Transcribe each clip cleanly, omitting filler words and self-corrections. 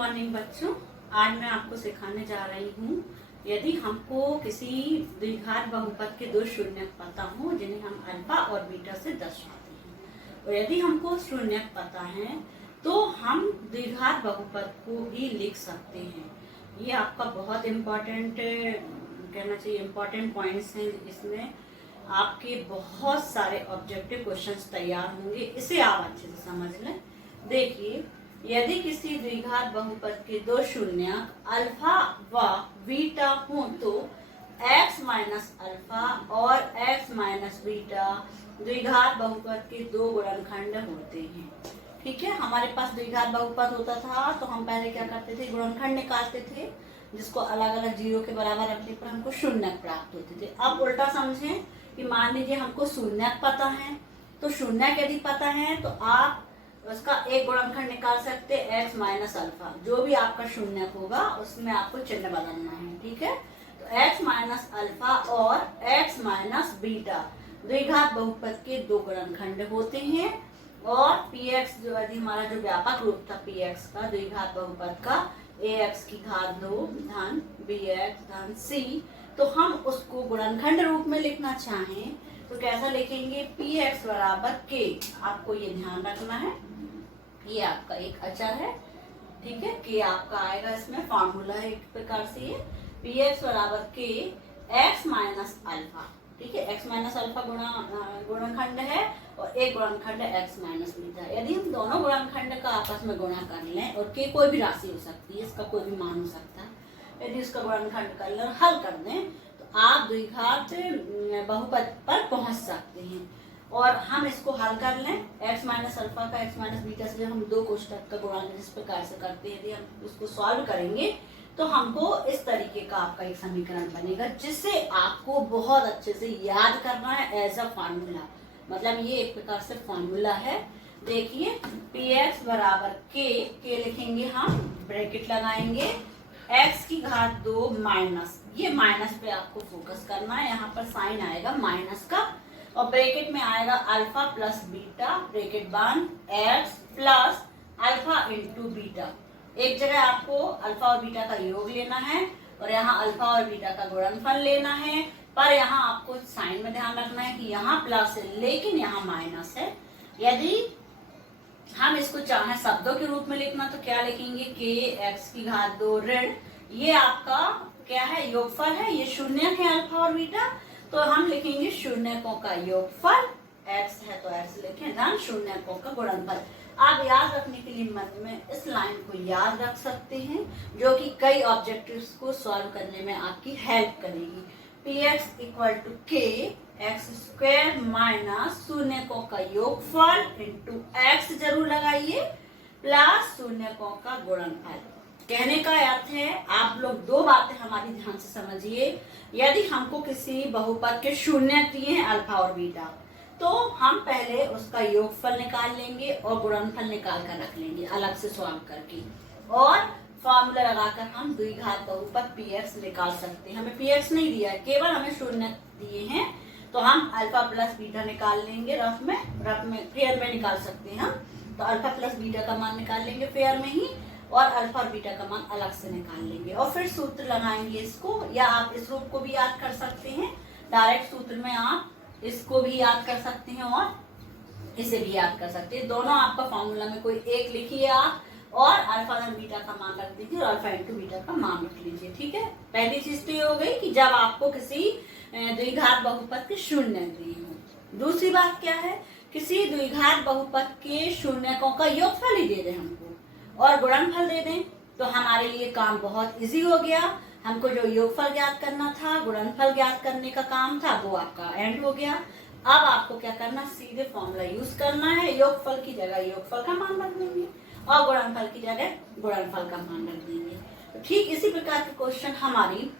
Morning बच्चों, आज मैं आपको सिखाने जा रही हूँ। यदि हमको किसी द्विघात बहुपद के दो शून्यक पता हो जिन्हें हम अल्फा और बीटा से दर्शाते हैं, और यदि हमको शून्यक पता है तो हम द्विघात बहुपद को भी लिख सकते हैं। ये आपका बहुत इम्पोर्टेंट कहना चाहिए, इम्पोर्टेंट पॉइंट्स हैं। इसमें आपके बहुत सारे ऑब्जेक्टिव क्वेश्चंस तैयार होंगे, इसे आप अच्छे से समझ लें। देखिए, यदि किसी द्विघात बहुपद के दो शून्यक अल्फा व बीटा हो तो x माइनस अल्फा और x माइनस बीटा द्विघात बहुपद के दो गुणनखंड होते हैं। ठीक है, हमारे पास द्विघात बहुपद होता था तो हम पहले क्या करते थे, गुणनखंड निकालते थे, जिसको अलग अलग जीरो के बराबर रखने पर हमको शून्यक प्राप्त होते थे। अब उल्टा समझें कि मान लीजिए हमको शून्यक पता है, तो शून्यक यदि पता है तो आप उसका एक गुणनखंड निकाल सकते हैं x माइनस अल्फा। जो भी आपका शून्यक होगा उसमें आपको चिन्ह बदलना है। ठीक है, तो x माइनस अल्फा और x माइनस बीटा द्विघात बहुपद के दो गुणनखंड होते हैं। और px जो यदि हमारा जो व्यापक रूप था px का द्विघात बहुपद का ax की घात 2 धन bx धन c, तो हम उसको गुणनखंड रूप में लिखना चाहें तो कैसा लिखेंगे, px बराबर k। आपको ये ध्यान रखना है, ये आपका एक अचर है। ठीक है, k आपका आएगा, इसमें फॉर्मूला है एक प्रकार से ये px बराबर k x माइनस अल्फा। ठीक है, x माइनस अल्फा गुणनखंड है और एक गुणनखंड है x माइनस बीटा। यदि हम दोनों गुणनखंड का आपस में गुणा कर लें, और k कोई भी राशि हो सकती है, इसका कोई भी मान हो सकता है, यदि इसका गुणनखंड कर लें, हल कर दें, तो आप द्विघात बहुपद पर पहुंच सकते हैं। और हम इसको हल कर लें, x माइनस अल्फा का x माइनस बीटा से हम दो कोष्ठक का गुणा जिस प्रकार से करते हैं, यदि हम उसको सॉल्व करेंगे तो हमको इस तरीके का आपका एक समीकरण बनेगा, जिसे आपको बहुत अच्छे से याद करना है एज अ फार्मूला। मतलब ये एक प्रकार से फार्मूला है। देखिए, px बराबर k लिखेंगे, हम ब्रैकेट लगाएंगे, x की घात 2 माइनस, ये माइनस पे आपको फोकस करना है, यहाँ पर साइन आएगा माइनस का, और ब्रैकेट में आएगा अल्फा प्लस बीटा, ब्रैकेट बंद, x plus alpha into beta. एक जगह आपको अल्फा और बीटा का योग लेना है और यहाँ अल्फा और बीटा का गुणनफल लेना है, पर यहाँ आपको साइन में ध्यान रखना है कि यहाँ प्लस है लेकिन यहाँ माइनस है। यदि हम इसको चाहें शब्दों के रूप में लिखना तो क्या लिखेंगे, k x की घात 2 ऋण, ये आपका क्या है, योगफल है, ये शून्यक है अल्फा और बीटा, तो हम लिखेंगे शून्यकों का योगफल, x है तो x लिखें, धन शून्यकों का गुणनफल। आप याद रखने के लिए मन में इस लाइन को याद रख सकते हैं, जो कि कई ऑब्जेक्टिव्स को सॉल्व करने में आपकी हेल्प करेगी। px equal to k x square minus शून्यकों का योगफल इंटू x जरूर लगाइए प्लस शून्यकों का गुणनफल। कहने का अर्थ है, आप लोग दो बातें हमारी ध्यान से समझिए। यदि हमको किसी बहुपद के शून्यक दिए हैं अल्फा और बीटा, तो हम पहले उसका योगफल निकाल लेंगे और गुणनफल निकाल कर रख लेंगे अलग से सॉल्व करके, और फॉर्मूला लगाकर हम द्विघात बहुपद px निकाल सकते हैं। हमें px नहीं दिया है, केवल हमें शून्यक दिए हैं, तो हम अल्फा प्लस बीटा निकाल लेंगे, रफ में फेयर में निकाल सकते हैं हम। तो अल्फा प्लस बीटा का मान निकाल लेंगे फेयर में ही, और अल्फा और बीटा का मान अलग से निकाल लेंगे, और फिर सूत्र लगाएंगे इसको, या आप इस रूप को भी याद कर सकते हैं, डायरेक्ट सूत्र में आप इसको भी याद कर सकते हैं और इसे भी याद कर सकते हैं। दोनों आपका फॉर्मूला में कोई एक लिखिए आप, और अल्फा धन बीटा का मान रख दीजिए और अल्फा इंटू बीटा का मान रख लीजिए। ठीक है, पहली चीज तो ये हो गई कि जब आपको किसी द्विघात बहुपद के शून्य दिए हो। दूसरी बात क्या है, किसी द्विघात बहुपद के शून्यकों का योगफल ही दे दें हमको और गुणनफल दे दें, तो हमारे लिए काम बहुत इजी हो गया। हमको जो योगफल ज्ञात करना था, गुणनफल ज्ञात करने का काम था, वो आपका एंड हो गया। अब आपको क्या करना, सीधे फॉर्मूला यूज करना है, योगफल की जगह योगफल का मान रख देंगे और गुणनफल की जगह गुणनफल का मान रख देंगे। तो ठीक इसी प्रकार के क्वेश्चन हमारी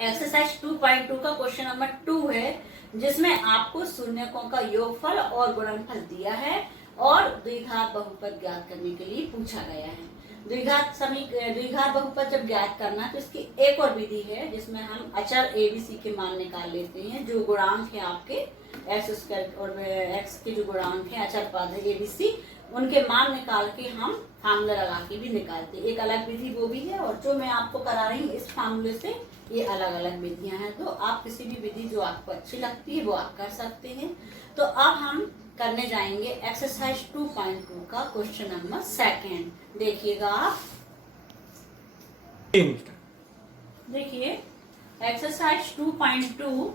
एक्सरसाइज 2.2 का क्वेश्चन नंबर 2 है, जिसमें आपको शून्यकों का योगफल और गुणनफल दिया है और द्विघात बहुपद ज्ञात करने के लिए पूछा गया है। द्विघात बहुपद जब ज्ञात करना तो इसकी एक और विधि है, जिसमें हम अचर ABC के मान निकाल लेते हैं, जो गुणांक है आपके x स्क्वायर और x के जो गुणांक है अचर पद है ABC, उनके मान निकाल के हम फार्मूला लगा के भी निकालते हैं। एक अलग विधि वो भी है, और जो मैं आपको करा रही हूँ इस फार्मूले से, ये अलग अलग विधियां हैं। तो आप किसी भी विधि जो आपको अच्छी लगती है वो आप कर सकते हैं। तो अब हम करने जाएंगे एक्सरसाइज 2.2 का क्वेश्चन नंबर 2। देखिएगा आप, देखिए एक्सरसाइज 2.2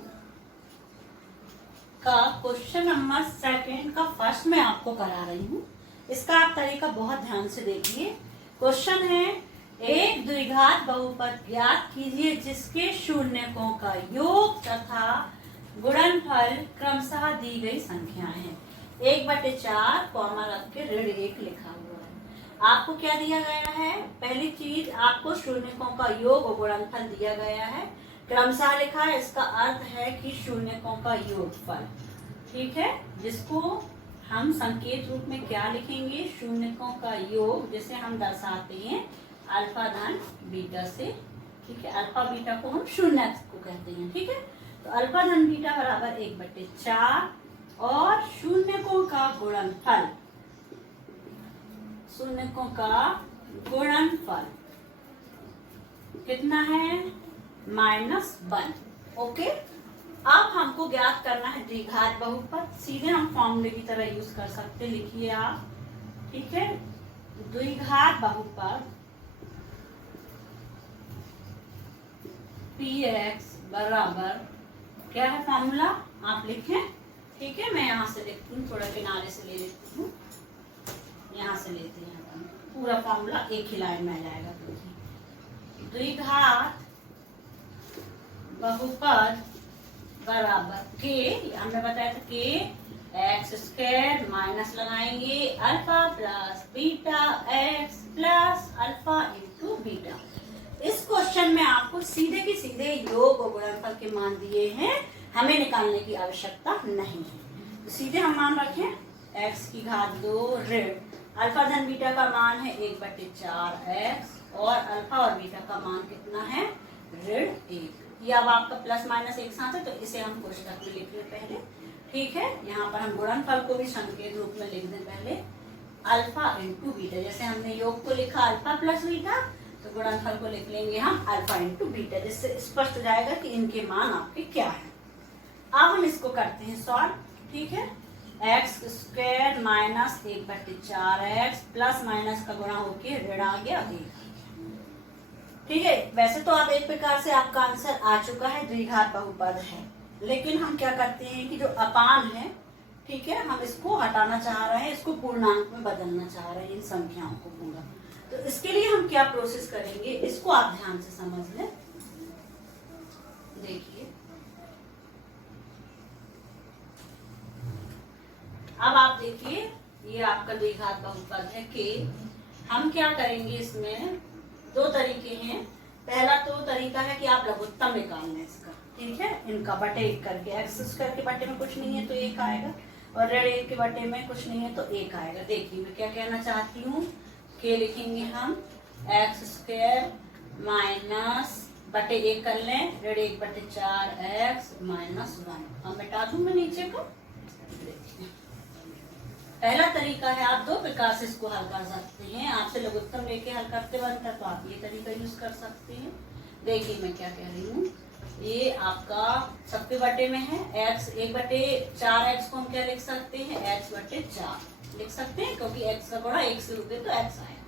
का क्वेश्चन नंबर 2 का फर्स्ट मैं आपको करा रही हूँ। इसका आप तरीका बहुत ध्यान से देखिए। क्वेश्चन है, एक द्विघात बहुपद ज्ञात कीजिए जिसके शून्यकों का योग तथा गुणनफल क्रमशः दी गई संख्याएं हैं। 1/4 कॉमा रख के ऋण 1 लिखा हुआ है। आपको क्या दिया गया है? पहली चीज, आपको शून्यकों का योग और गुणनफल दिया गया है, क्रमशः लिखा है। इसका अर्थ है कि शून्यकों का योगफल, ठीक है, जिसको हम संकेत रूप में क्या लिखेंगे? शून्यकों का योग, जिसे हम दर्शाते हैं अल्फा धन बीटा से, ठीक है। अल्फा बीटा को हम शून्य को कहते हैं, ठीक है। तो अल्फा धन बीटा बराबर 1/4, और शून्यकों का गुणनफल, शून्यकों का गुणनफल कितना है? -1। ओके, अब हमको ज्ञात करना है द्विघात बहुपद। सीधे हम फॉर्मूले की तरह यूज कर सकते, लिखिए आप, ठीक है। द्विघात बहुपद px बराबर क्या है फॉर्मूला, आप लिखें, ठीक है। मैं यहाँ से लिखती हूँ, थोड़ा किनारे से ले लेती हूँ, यहाँ से लेते हैं अपन। पूरा फॉर्मूला एक ही लाइन में आ जाएगा। द्विघात बहुपद बराबर के, हमने बताया था के x² माइनस लगाएंगे alpha plus beta x plus alpha into beta. इस क्वेश्चन में आपको सीधे के सीधे योग और गुणनफल के मान दिए हैं, हमें निकालने की आवश्यकता नहीं है। तो सीधे हम मान रखें x की घात 2 ऋण अल्फा धन बीटा का मान है 1/4x, और अल्फा और बीटा का मान कितना है? ऋण 1। ये अब आपका प्लस माइनस एक साथ है, तो इसे हम कोष्ठक में लिख लें पहले, ठीक है। यहाँ पर हम गुणनफल को भी संकेत रूप में लिख दें पहले, अल्फा इंटू बीटा। जैसे हमने योग को लिखा अल्फा प्लस बीटा, तो गुणनफल को लिख लेंगे हम अल्फा इंटू बीटा, जिससे स्पष्ट हो जाएगा कि इनके मान आपके क्या है। अब हम इसको करते हैं सॉल्व, ठीक है। x² minus 1/4x plus minus का गुणा होके ऋण आ गया 1, ठीक है। वैसे तो आप एक प्रकार से आपका आंसर आ चुका है, द्विघात बहुपद है। लेकिन हम क्या करते हैं कि जो अपान है, ठीक है, हम इसको हटाना चाह रहे हैं, इसको पूर्णांक में बदलना चाह रहे हैं, इन संख्याओं को पूरा। तो इसके लिए हम क्या प्रोसेस करेंगे, इसको आप ध्यान से समझ लें। देखिए, अब आप देखिए, ये आपका द्विघात बहुपद है कि हम क्या करेंगे, इसमें दो तरीके हैं। पहला तो तरीका है कि आप लघुत्तम निकाल लें इसका, ठीक है। इनका बटे 1 करके, x² के बटे में कुछ नहीं है तो 1 आएगा, और ऋण 1 के बटे में कुछ नहीं है तो 1 आएगा। देखिए मैं क्या कहना चाहती हूँ, के लिखेंगे हम x² माइनस बटे 1 कर लें, ऋण 1/4x माइनस 1। अब मिटा दूं मैं नीचे को। पहला तरीका है, आप दो प्रकार से इसको हल कर सकते हैं। आपसे लघुत्तम लेके हल करते बनता तो आप ये तरीका यूज कर सकते हैं। देखिए मैं क्या कह रही हूँ, ये आपका सबके बटे में है x, 1/4x को हम क्या लिख सकते हैं, x/4 लिख सकते हैं, क्योंकि x का गुणा 1 से रुके तो x आया।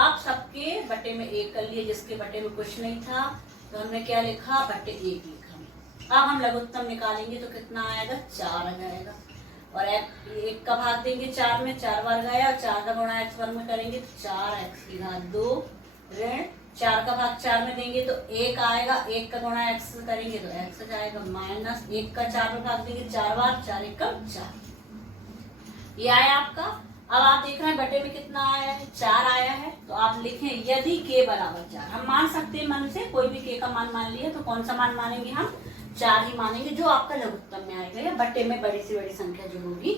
आप सबके बटे में 1 कर लिए, जिसके बटे में कुछ नहीं था तो हमने क्या लिखा, बटे 1 लिखा। अब हम लघुत्तम निकालेंगे तो कितना आएगा, 4 आ जाएगा, और 1 का भाग देंगे 4 में, 4 बार गया, और 4 का गुणा x वर्ग में करेंगे तो 4x की घात 2 ऋण 4 का भाग 4 में देंगे तो 1 आएगा, 1 का गुणा x करेंगे तो x जाएगा, माइनस 1 का 4 में भाग देंगे 4 बार, 4 1 4। ये आया आपका। अब आप देख रहे हैं बटे में कितना आया है, 4 आया है। तो आप लिखें यदि k बराबर 4, हम मान सकते हैं मन से, कोई भी k का मान मान लिया तो कौन सा मान मानेंगे हम, 4 ही मानेंगे, जो आपका लघुत्तम में आएगा, या बटे में बड़ी से बड़ी संख्या जो होगी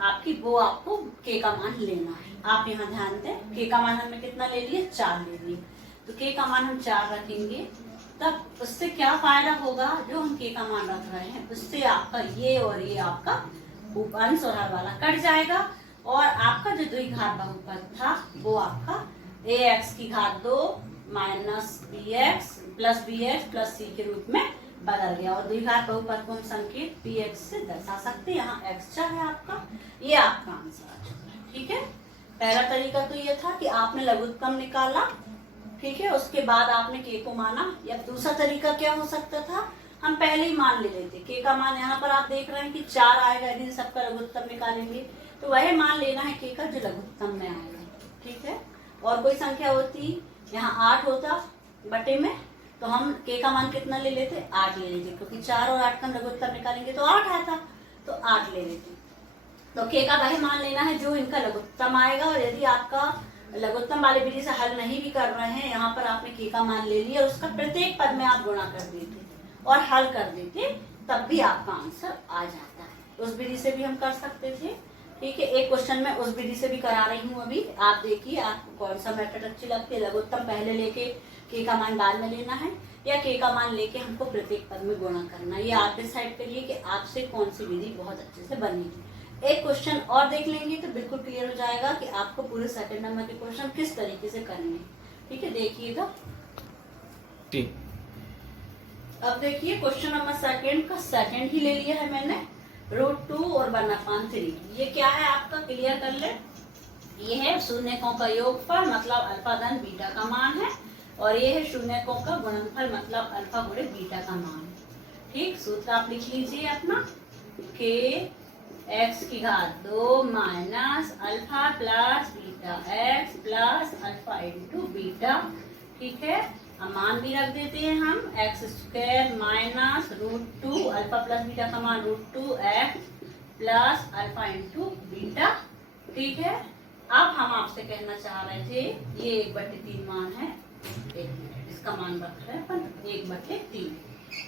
आपकी, वो आपको k का मान लेना है। आप यहाँ ध्यान दें, k का मान हमने कितना ले लिया, 4 ले लिया, तो k का मान हम 4 रखेंगे। तब उससे क्या फायदा होगा, जो हम k का मान रख रहे हैं उससे आपका ये और ये आपका अंश और हर वाला कट जाएगा, और आपका जो द्विघात बहुपद था वो आपका ax की घात 2 माइनस bx प्लस c के रूप में बदल गया। और द्विघात बहुपद को हम संकेत px से दर्शा सकते हैं। यहाँ x चार है आपका, ये आपका आंसर आ चुका है। ठीक है, पहला तरीका तो ये था कि आपने लघुत्तम निकाला, ठीक है, उसके बाद आपने k को माना। या दूसरा तरीका क्या हो सकता था, हम पहले ही मान ले लेते k का मान। यहाँ पर आप देख रहे हैं कि 4 आएगा, यदि सबका लघुत्तम निकालेंगे तो वह मान लेना है k का जो लघुत्तम में आएगा। ठीक है, और कोई संख्या होती यहाँ 8 होता बटे में, तो हम k का मान कितना ले लेते, 8 ले लेते, क्योंकि 4 और 8 का लघुत्तम निकालेंगे तो 8 आता, तो 8 ले लेते। तो k का वही मान लेना है जो इनका लघुत्तम आएगा। और यदि आपका लघुत्तम वाले विधि से हल नहीं भी कर रहे हैं, यहाँ पर आपने k का मान ले लिया, उसका प्रत्येक पद में आप गुणा कर देते और हल कर देते, तब भी आपका आंसर आ जाता है। उस विधि से भी हम कर सकते थे। ठीक है, एक क्वेश्चन में उस विधि से भी करा रही हूँ अभी, आप देखिए आपको कौन सा मेथड अच्छी लगती है। लघुत्तम पहले लेके k का मान बाद में लेना है, या k का मान लेके हमको प्रत्येक पद में गुणा करना है। ये आप डिसाइड करिए कि आपसे कौन सी विधि बहुत अच्छे से बनेगी। एक क्वेश्चन और देख लेंगे तो बिल्कुल क्लियर हो जाएगा कि आपको पूरे सेकंड नंबर के क्वेश्चन किस तरीके से करने। ठीक है, देखिएगा। अब देखिए क्वेश्चन नंबर सेकंड का सेकंड ही ले लिया है मैंने, √2 और 1/3। ये क्या है आपका, क्लियर कर ले। ये है शून्यकों का योगफल, मतलब अल्फा धन बीटा का मान है, और ये है शून्यकों का गुणनफल, मतलब अल्फा गुणे बीटा का मान है। ठीक, सूत्र आप लिख लीजिए अपना, k x की घात 2 minus alpha plus beta x plus alpha into beta. ठीक है, अब मान भी रख देते हैं हम, x² minus √2 alpha plus beta का मान √2x plus alpha into beta. ठीक है, अब हम आपसे कहना चाह रहे थे, ये 1/3 मान है, 1 मिनट इसका मान रख रहे हैं अपन 1/3।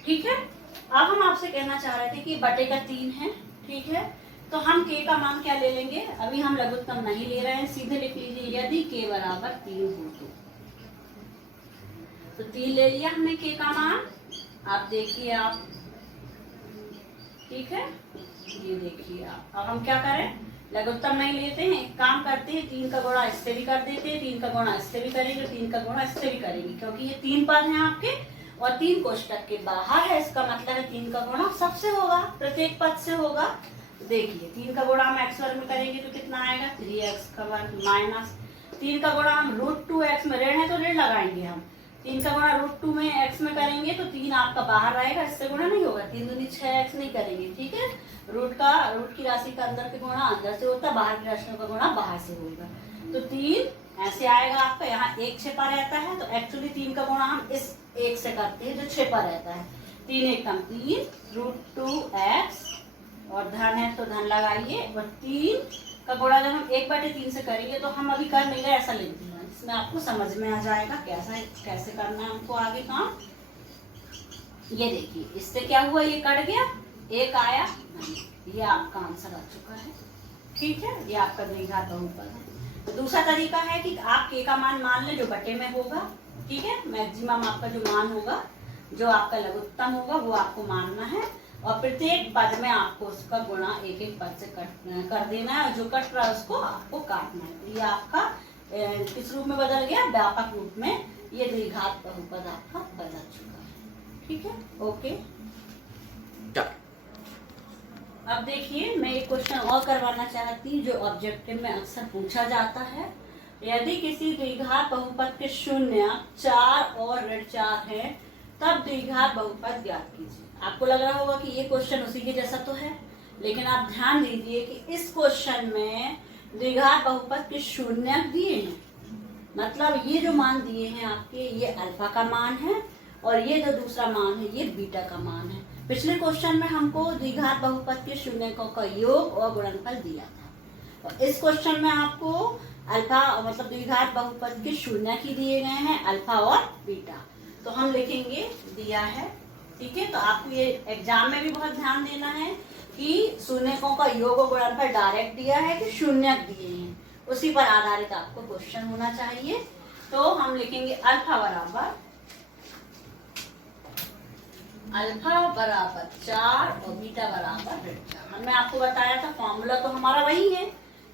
ठीक है, अब हम आपसे कहना चाह रहे थे कि बटे का 3 है। ठीक है, तो हम k का मान क्या ले लेंगे, अभी हम लघुत्तम नहीं ले रहे हैं, सीधे लिख लीजिए, यदि k बराबर 3 हो तो 3 ले लिया हमने k का मान। आप देखिए आप, ठीक है, ये देखिए आप। अब हम क्या करें, लघुत्तम नहीं लेते हैं, एक काम करते हैं, 3 का गुणा इससे भी कर देते हैं, 3 का गुणा इससे भी करेंगे, 3 का गुणा इससे भी करेंगे, क्योंकि ये 3 पद हैं आपके और 3 कोष्टक के बाहर है। इसका मतलब है 3 का गुणा सबसे होगा, प्रत्येक पद से होगा। देखिए 3 का गुणा हम x वर्ग में करेंगे तो कितना आएगा, 3x का वर्ग माइनस 3 का गुणा हम √2x में, ऋण है तो ऋण लगाएंगे हम, 3 का गुणा √2 में x में करेंगे तो 3 आपका बाहर रहेगा, इससे गुणा नहीं होगा, 3 दूनी 6x नहीं करेंगे। ठीक है, रूट की राशि का अंदर के गुणा अंदर से होता है, बाहर की राशि का गुणा बाहर से होगा, तो 3 ऐसे आएगा आपका। यहाँ 1 छिपा रहता है, तो एक्चुअली 3 का गुणा हम इस 1 से करते हैं जो छिपा रहता है, 3 1 कम 3 √2x और धन है तो धन लगाइए, और 3 का गुणा जब हम 1/3 से करेंगे तो हम अभी कर नहीं रहे, ऐसा लिख दिया, इसमें आपको समझ में आ जाएगा कैसे करना है हमको आगे काम। ये देखिए इससे क्या हुआ, ये कट गया, 1 आया नहीं, ये आपका आंसर आ चुका है। ठीक है, ये आपका द्विघात बहुपद है। तो दूसरा तरीका है कि आप k का मान लें जो बटे में होगा। ठीक है, मैक्सिमम आपका जो मान होगा, जो आपका लघुत्तम होगा वो आपको मानना है, और प्रत्येक पद में आपको उसका गुणा एक एक पद से कर देना है, और जो कट रहा है उसको आपको काटना है। ये आपका किस रूप में बदल गया, व्यापक रूप में, ये द्विघात बहुपद आपका बदल चुका है। ठीक है, ओके। अब देखिए मैं एक क्वेश्चन और करवाना चाहती हूँ जो ऑब्जेक्टिव में अक्सर पूछा जाता है। यदि किसी द्विघात बहुपद के शून्य 4 और ऋण 4 है, तब द्विघात बहुपद ज्ञात कीजिए। आपको लग रहा होगा कि ये क्वेश्चन उसी के जैसा तो है, लेकिन आप ध्यान दीजिए कि इस क्वेश्चन में द्विघात बहुपद के शून्य दिए हैं, मतलब ये जो मान दिए हैं आपके, ये अल्फा का मान है, और ये जो दूसरा मान है ये बीटा का मान है। पिछले क्वेश्चन में हमको द्विघात बहुपद के शून्यकों का योग और गुणनफल दिया था, और इस क्वेश्चन में आपको अल्फा मतलब द्विघात बहुपद के शून्य ही दिए गए हैं, अल्फा और बीटा। तो हम लिखेंगे दिया है। ठीक है, तो आपको ये एग्जाम में भी बहुत ध्यान देना है कि शून्यकों का योग और गुणनफल डायरेक्ट दिया है कि शून्यक दिए हैं, उसी पर आधारित आपको क्वेश्चन होना चाहिए। तो हम लिखेंगे अल्फा बराबर 4 और बीटा बराबर ऋण 4। हमने आपको बताया था फॉर्मूला तो हमारा वही है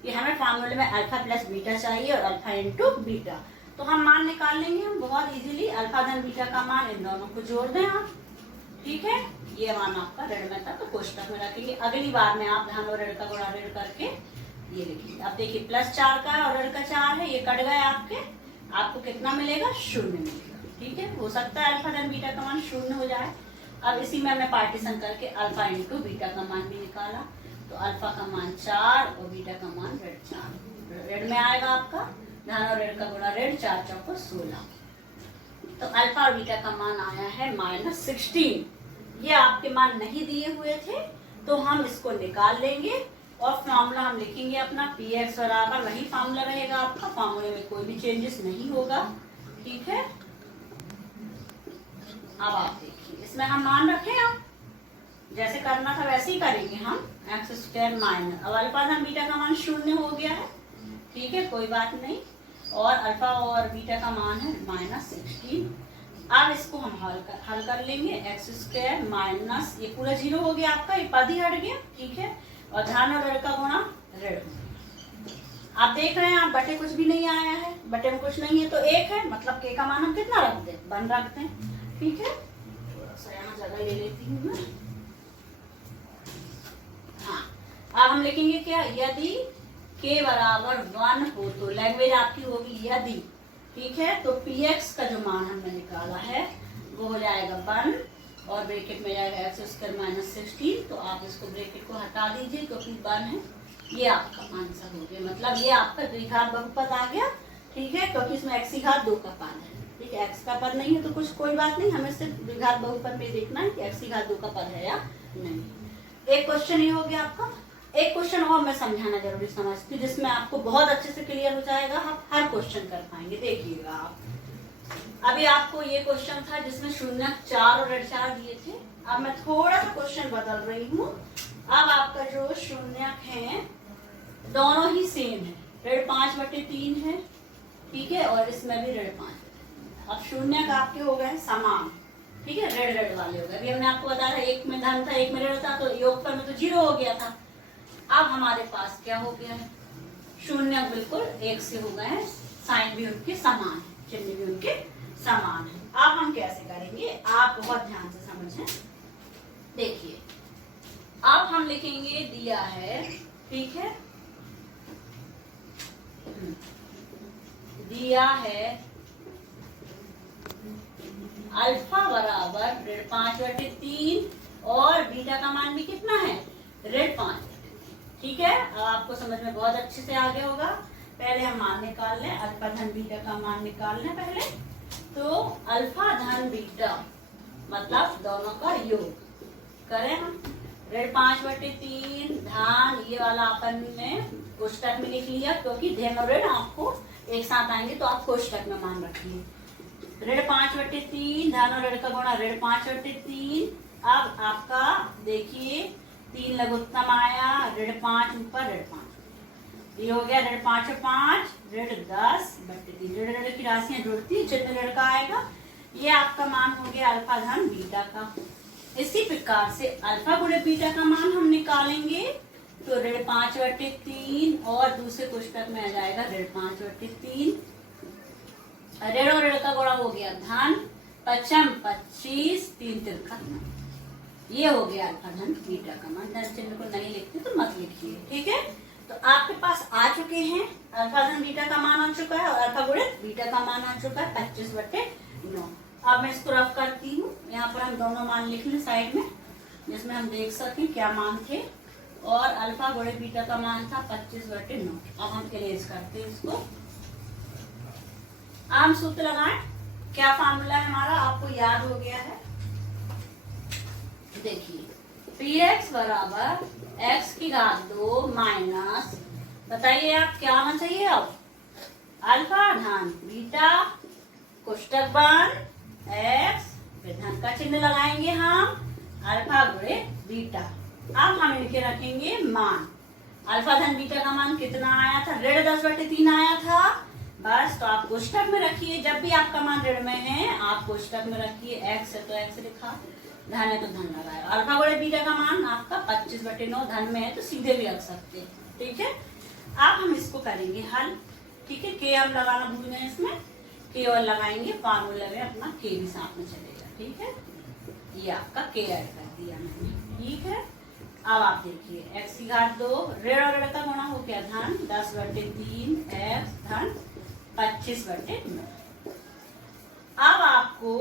कि हमें फार्मूले में अल्फा प्लस बीटा चाहिए और अल्फा इंटू बीटा। तो हम मान निकाल लेंगे हम बहुत इजीली। अल्फा धन बीटा का मान इन दोनों को जोड़ दें आप, ठीक है। ये मान आपका ऋण में था तो कोष्टक में रखेंगे। अगली बार में आप धन और ऋण का गुणा ऋण करके ये लिखिए। अब देखिए +4 का और ऋण का 4 है, ये कट गए आपके, आपको कितना मिलेगा? 0 मिलेगा, ठीक है। हो सकता है अल्फा धन बीटा का मान 0 हो जाए। अब इसी में हमने पार्टीशन करके अल्फा इंटू बीटा का मान भी निकाला। तो अल्फा का मान 4 और बीटा का मान ऋण 4। ऋण में आएगा आपका धन और ऋण का गुणा ऋण, 4 चौको 16। तो अल्फा और बीटा का मान आया है -16। ये आपके मान नहीं दिए हुए थे तो हम इसको निकाल लेंगे और फॉर्मूला हम लिखेंगे अपना px बराबर, वही फॉर्मूला रहेगा आपका, फॉर्मूले में कोई भी चेंजेस नहीं होगा, ठीक है। अब आप देखिए इसमें हम मान रखें, आप जैसे करना था वैसे ही करेंगे हम। x² माइनस, अब अल्फा धन बीटा का मान 0 हो गया है, ठीक है, कोई बात नहीं। और अल्फा और बीटा का मान है -16। अब इसको हम हल कर लेंगे। x² माइनस, ये पूरा 0 हो गया आपका, ये पद ही हट गया, ठीक है। और धन और ऋण का गुणा ऋण। आप देख रहे हैं आप बटे कुछ भी नहीं आया है, बटे में कुछ नहीं है तो 1 है, मतलब k का मान हम कितना रखते हैं? 1 रखते हैं, ठीक है। थोड़ा सा यहाँ जगह ले लेती हूँ मैं। हाँ, अब हम लिखेंगे क्या? यदि k बराबर 1 हो तो लैंग्वेज आपकी होगी यदि, ठीक है। तो px का जो मान हमने निकाला है वो हो जाएगा 1 और ब्रैकेट में जाएगा x² माइनस 16। तो आप इसको ब्रैकेट को हटा दीजिए क्योंकि 1 है। ये आपका आंसर हो गया, मतलब ये आपका द्विघात बहुपद आ गया, ठीक है, क्योंकि इसमें x की घात 2 का पद है, ठीक है। x का पद नहीं है तो कुछ कोई बात नहीं, हमें सिर्फ द्विघात बहुपद में देखना है कि x की घात 2 का पद है या नहीं। एक क्वेश्चन ये हो गया आपका। एक क्वेश्चन और मैं समझाना जरूरी समझती हूँ जिसमें आपको बहुत अच्छे से क्लियर हो जाएगा, आप हर क्वेश्चन कर पाएंगे। देखिएगा आप, अभी आपको ये क्वेश्चन था जिसमें 0, 4 और ऋण 4 दिए थे। अब मैं थोड़ा सा क्वेश्चन बदल रही हूँ। अब आपका जो शून्यक है दोनों ही सेम है, ऋण 5/3 है, ठीक है, और इसमें भी ऋण 5। अब शून्यक आपके हो गए समान, ठीक है, ऋण ऋण वाले हो गए। अभी हमने आपको बताया एक में धन था एक में ऋण था, तो योगफल में तो 0 हो गया था। अब हमारे पास क्या हो गया है? शून्यक बिल्कुल 1 से हो गए हैं, साइन भी उनके समान है, चिन्ह भी उनके समान है। अब हम कैसे करेंगे आप बहुत ध्यान से समझें। देखिए अब हम लिखेंगे, दिया है, ठीक है, दिया है अल्फा बराबर ऋण 5/3 और बीटा का मान भी कितना है? ऋण 5, ठीक है। अब आपको समझ में बहुत अच्छे से आ गया होगा। पहले हम मान निकाल लें, अल्फा धन बीटा का मान निकाल लें पहले। तो अल्फा धन बीटा मतलब दोनों का योग करें हम। ऋण 5/3 धन, ये वाला अपन ने कोष्टक में लिख लिया क्योंकि धन और ऋण आपको एक साथ आएंगे तो आप कोष्टक में मान रखिए। ऋण 5/3 धन और ऋण का गुणा ऋण 5/3। अब आपका देखिए 3 लघुत्तम आया, ऋण 5 ऊपर ऋण 5, ये हो गया ऋण 5 और 5 ऋण 10/3। ऋण ऋण की राशियां जुड़ती, चिन्ह ऋण का आएगा। ये आपका मान हो गया अल्फा धन बीटा का। इसी प्रकार से अल्फा गुणे बीटा का मान हम निकालेंगे तो ऋण 5/3 और दूसरे कोष्टक में आ जाएगा ऋण 5/3। ऋण और ऋण का गुणा हो गया धन, 55 25 3 तिरका, ये हो गया अल्फा धन बीटा का मान। धन चिन्ह को नहीं लिखते तो मत लिखिए, ठीक है। तो आपके पास आ चुके हैं, अल्फा धन बीटा का मान आ चुका है और अल्फा गुणे बीटा का मान आ चुका है 25/9। अब मैं इसको रफ करती हूँ, यहाँ पर हम दोनों मान लिख लें साइड में जिसमें हम देख सकें क्या मान थे। और अल्फा गुणे बीटा का मान था 25/9। अब हम इरेज करते हैं इसको। आम सूत्र लगाएं, क्या फार्मूला है हमारा, आपको याद हो गया है। देखिए px बराबर x की घात 2 माइनस, बताइए आप क्या होना चाहिए अब, अल्फा धन बीटा कोष्टक बंद x, फिर धन का चिन्ह लगाएंगे हम, अल्फा गुणे बीटा। अब हम इनके रखेंगे मान। अल्फा धन बीटा का मान कितना आया था? ऋण 10/3 आया था। बस तो आप कोष्टक में रखिए, जब भी आपका मान ऋण में है आप कोष्टक में रखिए। x है तो x लिखा, धन है तो धन लगाया। अल्फा गुणे बीटा का मान आपका 25/9 धन में है तो सीधे भी रख सकते हैं, ठीक है। अब हम इसको करेंगे हल, ठीक है। के हम लगाना भूल गए इसमें, के और लगाएंगे, फार्मूला में अपना के भी साथ में चलेगा, ठीक है। ये आपका के ऐड कर दिया मैंने, ठीक है। अब आप देखिए x की घात 2 ऋण और ऋण का गुणा हो गया धन 10/3 x धन 25/9। अब आपको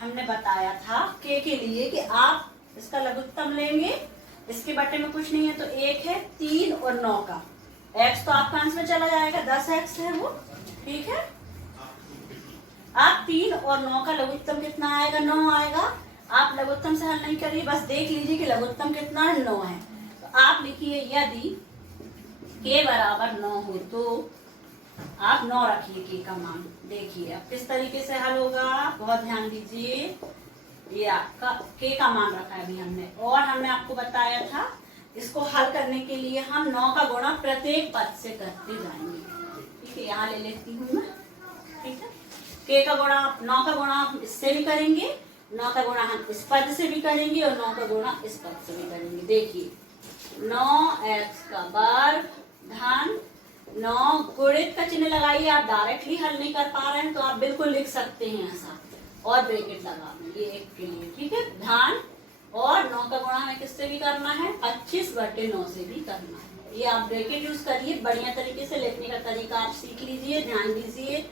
हमने बताया था के लिए कि आप इसका लघुत्तम लेंगे, इसके बटे में कुछ नहीं है तो 1 है, 3 और 9 का x तो आपका आंसर चला जाएगा, 10x है वो, ठीक है। आप 3 और 9 का लघुत्तम कितना आएगा, 9 आएगा। आप लघुत्तम से हल नहीं करिए, बस देख लीजिए कि लघुत्तम कितना है, 9 है। तो आप लिखिए यदि के बराबर 9 हो तो आप 9 रखिए के का मान। देखिए अब किस तरीके से हल होगा, बहुत ध्यान दीजिए। ये आपका के का मान रखा है अभी हमने, और हमने आपको बताया था इसको हल करने के लिए हम 9 का गुणा प्रत्येक पद से करते जाएंगे, ठीक है। यहाँ ले लेती हूँ मैं, ठीक है। के का गुणा 9 का गुणा हम इससे भी करेंगे, 9 का गुणा हम इस पद से भी करेंगे और 9 का गुणा इस पद से भी करेंगे। देखिए 9x का वर्ग धन 9 गुणित का चिन्ह लगाइए। आप डायरेक्टली हल नहीं कर पा रहे हैं तो आप बिल्कुल लिख सकते हैं ऐसा, और ब्रैकेट लगा दें ये एक के लिए, ठीक है। धन और 9 का गुणा हमें किससे भी करना है, 25/9 से भी करना है। ये आप ब्रैकेट यूज करिए, बढ़िया तरीके से लिखने का तरीका आप सीख लीजिए, ध्यान दीजिए।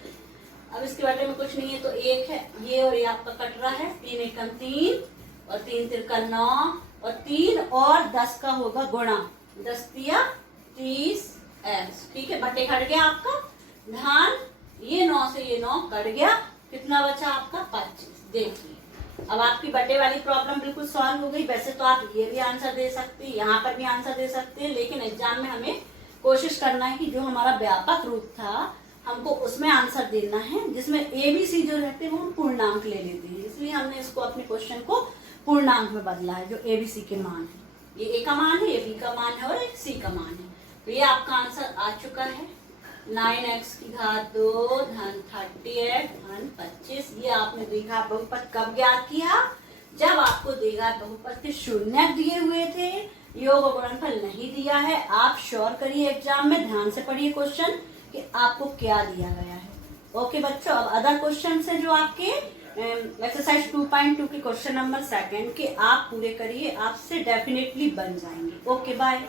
अब इसके बारे में कुछ नहीं है तो 1 है, ये और ये आपका कट रहा है, 3 एकम 3 और 3 तिरका 9 और 3 और 10 का होगा गुणा, 10 तिया 30x, ठीक है। बटे कट गया आपका धन, ये 9 से ये 9 कट गया, कितना बचा आपका 25। देखिए अब आपकी बटे वाली प्रॉब्लम बिल्कुल सॉल्व हो गई। वैसे तो आप ये भी आंसर दे सकते हैं, यहाँ पर भी आंसर दे सकते हैं, लेकिन एग्जाम में हमें कोशिश करना है कि जो हमारा व्यापक रूप था हमको उसमें आंसर देना है, जिसमें ABC जो रहते हैं वो हम पूर्णांक ले लेते हैं, इसलिए हमने इसको अपने क्वेश्चन को पूर्णांक में बदला है। जो ABC के मान है, ये A का मान है, ये B का मान है और एक C का मान है। तो ये आपका आंसर आ चुका है, 9x की घात 2 धन 30x धन 25। ये आपने द्विघात बहुपद कब ज्ञात किया, जब आपको द्विघात बहुपद के शून्यक दिए हुए थे, योग और गुणनफल नहीं दिया है। आप श्योर करिए एग्जाम में, ध्यान से पढ़िए क्वेश्चन कि आपको क्या दिया गया है। ओके बच्चों, अब अदर क्वेश्चन है जो आपके एक्सरसाइज 2.2 के क्वेश्चन नंबर 2 के आप पूरे करिए, आपसे डेफिनेटली बन जाएंगे। Okay bye.